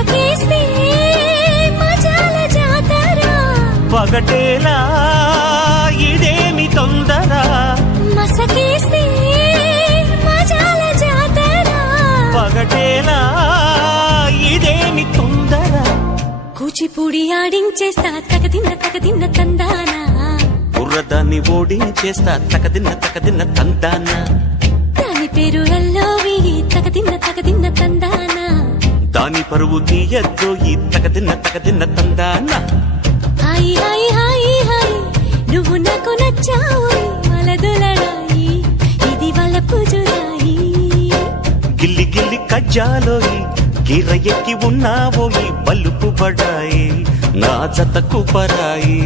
మసకేస్తే మజాల జాతర పగటేలా ఇదేమి తొందర మసకేస్తే మజాల జాతర పగటేలా ఇదేమి తొందర కూచిపూడి ఆడించేస్తా తగదిన్న తందానా బుర్రదాన్ని ఓడించేస్తా తకదిన్న తందాన దాని పేరు ఎల్లోవి తగదిన్న తందానా దాని పరువు తీయద్దు ఈ తకదిన్న తందాన హాయి హాయి హాయి హాయి నువ్వు నాకు నచ్చావు వలదులడాయి ఇది వలపు జుదాయి గిల్లి గిల్లి కజ్జాలోయి గిర్ర ఎక్కి ఉన్నావోయి బలుపు బడాయి నా జతకు పరాయి